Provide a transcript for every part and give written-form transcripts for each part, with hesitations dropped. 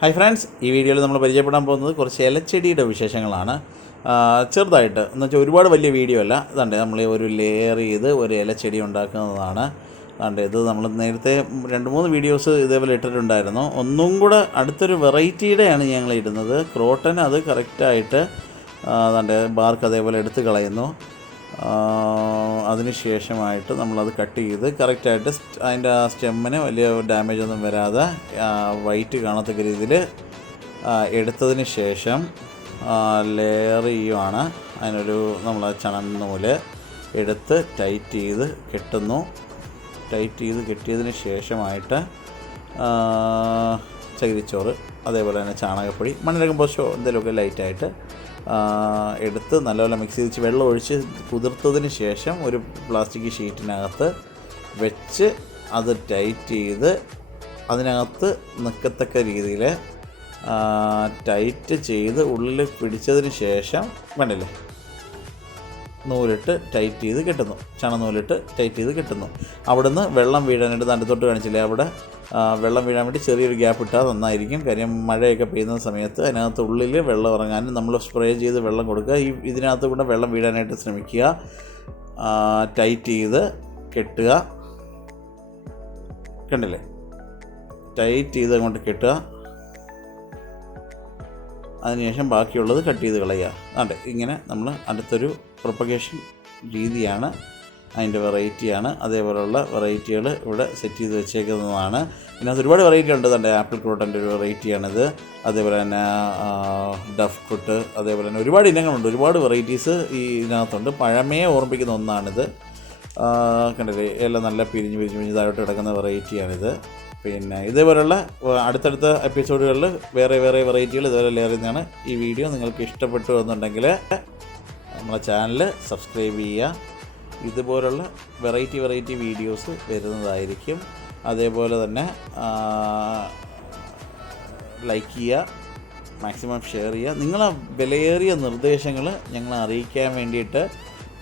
Hi friends, ഈ വീഡിയോയിൽ നമ്മൾ പരിചയപ്പെടാൻ പോകുന്നത് കുറച്ച് ഇലച്ചെടിയുടെ വിശേഷങ്ങളാണ്. ചെറുതായിട്ട് എന്ന് വെച്ചാൽ ഒരുപാട് വലിയ വീഡിയോ അല്ല. ഇതുണ്ട്, നമ്മൾ ഒരു ലെയർ ചെയ്ത് ഒരു ഇലച്ചെടി ഉണ്ടാക്കുന്നതാണ്. അതുകൊണ്ട് ഇത് നമ്മൾ നേരത്തെ 2-3 വീഡിയോസ് ഇതേപോലെ ഇട്ടിട്ടുണ്ടായിരുന്നു. ഒന്നും കൂടെ അടുത്തൊരു വെറൈറ്റിയുടെയാണ് ഞങ്ങൾ ഇടുന്നത്. ക്രോട്ടൺ അത് കറക്റ്റായിട്ട് അതുകൊണ്ട് ബാർക്ക് അതേപോലെ എടുത്ത് കളയുന്നു. അതിന് ശേഷമായിട്ട് നമ്മളത് കട്ട് ചെയ്ത് കറക്റ്റായിട്ട് അതിൻ്റെ ആ സ്റ്റെമ്മിന് വലിയ ഡാമേജ് ഒന്നും വരാതെ വൈറ്റ് കാണത്തക്ക രീതിയിൽ എടുത്തതിന് ശേഷം ലെയർ ചെയ്യുവാണ്. അതിനൊരു നമ്മൾ ചണനൂല് എടുത്ത് ടൈറ്റ് ചെയ്ത് കെട്ടുന്നു. ടൈറ്റ് ചെയ്ത് കെട്ടിയതിന് ശേഷമായിട്ട് ചകിരിച്ചോറ് അതേപോലെ തന്നെ ചാണകപ്പൊടി, മണ്ണിര കമ്പോസ്റ്റോ എന്തെങ്കിലുമൊക്കെ ലൈറ്റായിട്ട് എടുത്ത് നല്ലപോലെ മിക്സ് ചെയ്ത് വെള്ളം ഒഴിച്ച് കുതിർത്തതിന് ശേഷം ഒരു പ്ലാസ്റ്റിക് ഷീറ്റിനകത്ത് വെച്ച് അത് ടൈറ്റ് ചെയ്ത് അതിനകത്ത് നിൽക്കത്തക്ക രീതിയിൽ ടൈറ്റ് ചെയ്ത് ഉള്ളിൽ പിടിച്ചതിന് ശേഷം വേണ്ടല്ലേ നൂലിട്ട് ടൈറ്റ് ചെയ്ത് കെട്ടുന്നു. ചണനൂലിട്ട് ടൈറ്റ് ചെയ്ത് കെട്ടുന്നു. അവിടുന്ന് വെള്ളം വീഴാനായിട്ട് തണ്ടത്തോട്ട് കാണിച്ചില്ലേ, അവിടെ വെള്ളം വീഴാൻ വേണ്ടി ചെറിയൊരു ഗ്യാപ്പ് ഇട്ടാൽ നന്നായിരിക്കും. കാര്യം മഴയൊക്കെ പെയ്യുന്ന സമയത്ത് അതിനകത്ത് ഉള്ളിൽ വെള്ളം ഇറങ്ങാനും നമ്മൾ സ്പ്രേ ചെയ്ത് വെള്ളം കൊടുക്കുക. ഇതിനകത്ത് കൂടെ വെള്ളം വീഴാനായിട്ട് ശ്രമിക്കുക. ടൈറ്റ് ചെയ്ത് കെട്ടുക. കണ്ടില്ലേ, ടൈറ്റ് ചെയ്ത് അങ്ങോട്ട് കെട്ടുക. അതിനുശേഷം ബാക്കിയുള്ളത് കട്ട് ചെയ്ത് കളയുക. അതെ, ഇങ്ങനെ നമ്മൾ അടുത്തൊരു പ്രൊപ്പഗേഷൻ രീതിയാണ്, അതിൻ്റെ വെറൈറ്റിയാണ്. അതേപോലെയുള്ള വെറൈറ്റികൾ ഇവിടെ സെറ്റ് ചെയ്ത് വെച്ചേക്കുന്നതാണ്. ഇതിനകത്ത് ഒരുപാട് വെറൈറ്റി ഉണ്ട്. തന്നെ ആപ്പിൾ ക്രോട്ടൻ്റെ ഒരു വെറൈറ്റിയാണിത്. അതേപോലെ തന്നെ ഡഫ് ഫ്രൂട്ട്, അതേപോലെ തന്നെ ഒരുപാട് ഇനങ്ങളുണ്ട്. ഒരുപാട് വെറൈറ്റീസ് ഈ ഇതിനകത്തുണ്ട്. പഴമയെ ഓർമ്മിപ്പിക്കുന്ന ഒന്നാണിത്. കണ്ടില്ലേ, എല്ലാം നല്ല പിരിഞ്ഞ് ഇതായിട്ട് കിടക്കുന്ന വെറൈറ്റിയാണിത്. പിന്നെ ഇതേപോലെയുള്ള അടുത്തടുത്ത എപ്പിസോഡുകളിൽ വേറെ വെറൈറ്റികൾ ഇതുപോലെ ലെയർ ചെയ്യുന്നതാണ്. ഈ വീഡിയോ നിങ്ങൾക്ക് ഇഷ്ടപ്പെട്ടു എന്നുണ്ടെങ്കിൽ നമ്മളെ ചാനൽ സബ്സ്ക്രൈബ് ചെയ്യുക. ഇതുപോലുള്ള വെറൈറ്റി വീഡിയോസ് വരുന്നതായിരിക്കും. അതേപോലെ തന്നെ ലൈക്ക് ചെയ്യുക, മാക്സിമം ഷെയർ ചെയ്യുക. നിങ്ങളെ വിലയേറിയ നിർദ്ദേശങ്ങൾ ഞങ്ങളെ അറിയിക്കാൻ വേണ്ടിയിട്ട്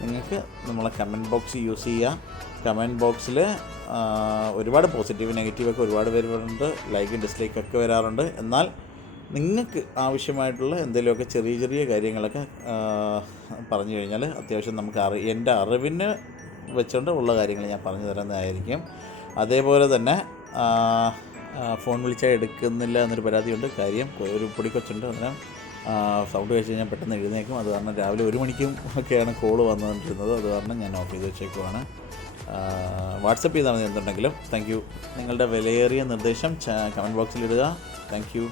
നിങ്ങൾക്ക് നമ്മളെ കമൻറ്റ് ബോക്സ് യൂസ് ചെയ്യുക. കമൻറ്റ് ബോക്സിൽ ഒരുപാട് പോസിറ്റീവ് നെഗറ്റീവൊക്കെ ഒരുപാട് പേരുണ്ട്. ലൈക്ക് ഡിസ്ലൈക്കൊക്കെ വരാറുണ്ട്. എന്നാൽ നിങ്ങൾക്ക് ആവശ്യമായിട്ടുള്ള എന്തെങ്കിലുമൊക്കെ ചെറിയ കാര്യങ്ങളൊക്കെ പറഞ്ഞു കഴിഞ്ഞാൽ അത്യാവശ്യം നമുക്ക് എൻ്റെ അറിവിന് വെച്ചുകൊണ്ട് ഉള്ള കാര്യങ്ങൾ ഞാൻ പറഞ്ഞു തരുന്നതായിരിക്കും. അതേപോലെ തന്നെ ഫോൺ വിളിച്ചാൽ എടുക്കുന്നില്ല എന്നൊരു പരാതിയുണ്ട്. കാര്യം ഒരു പൊടിക്കൊച്ചുണ്ട്, അന്നേരം സൗണ്ട് കഴിച്ച് കഴിഞ്ഞാൽ പെട്ടെന്ന് എഴുന്നേക്കും. അത് കാരണം രാവിലെ 1 മണിക്കും ഒക്കെയാണ് കോള് വന്നുകൊണ്ടിരുന്നത്. അത് കാരണം ഞാൻ ഓഫ് ചെയ്ത് വെച്ചേക്കുവാണ്. വാട്സപ്പ് ചെയ്താൽ മതി എന്തുണ്ടെങ്കിലും. Thank you. നിങ്ങളുടെ വിലയേറിയ നിർദ്ദേശം കമൻറ്റ് ബോക്സിലിടുക. Thank you.